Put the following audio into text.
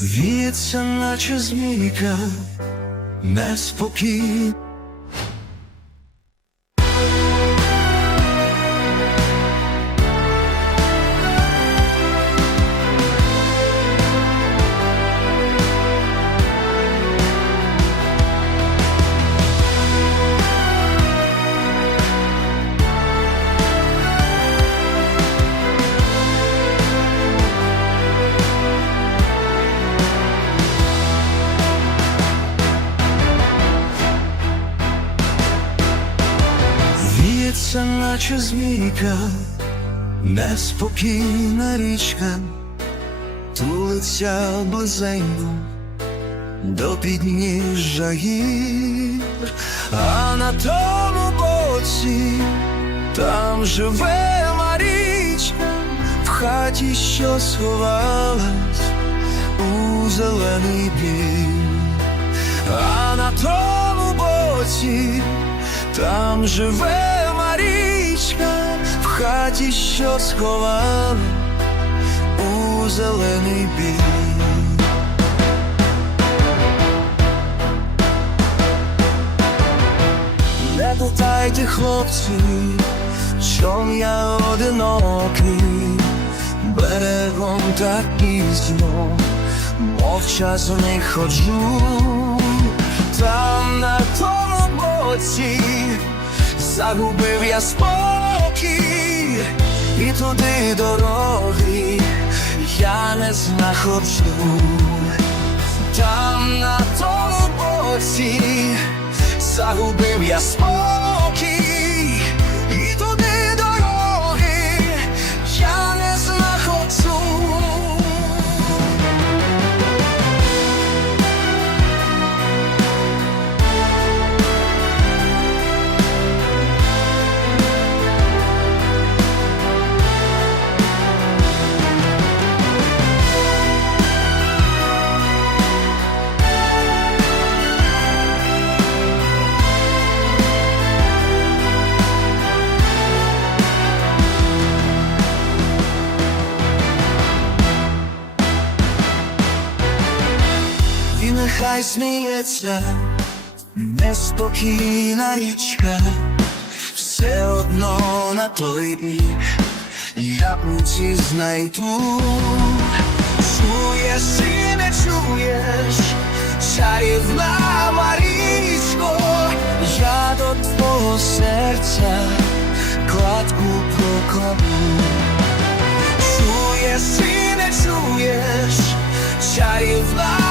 В'ється, наче змійка, неспокій. В'ється, наче змійка, неспокійна річка, тулиться близенько до підніжжя гір, а на тому боці там живе Марічка, в хаті, що сховалась у зелений бік, а на тому боці там живе хаті, що сховала у зелений бік. Не питайте, хлопці, чом я одинокий, берегом так пізно, мов час не ходжу, загубив я спокій, і туди дороги я не знаходжу, там на тому боці загубив я спокій, нехай сміється неспокійна річка, все одно на той бік, я путі знайду. Чуєш і не чуєш, чарівна Марічко, я до твого серця кладку прокладу. Чуєш і не чуєш, чарівна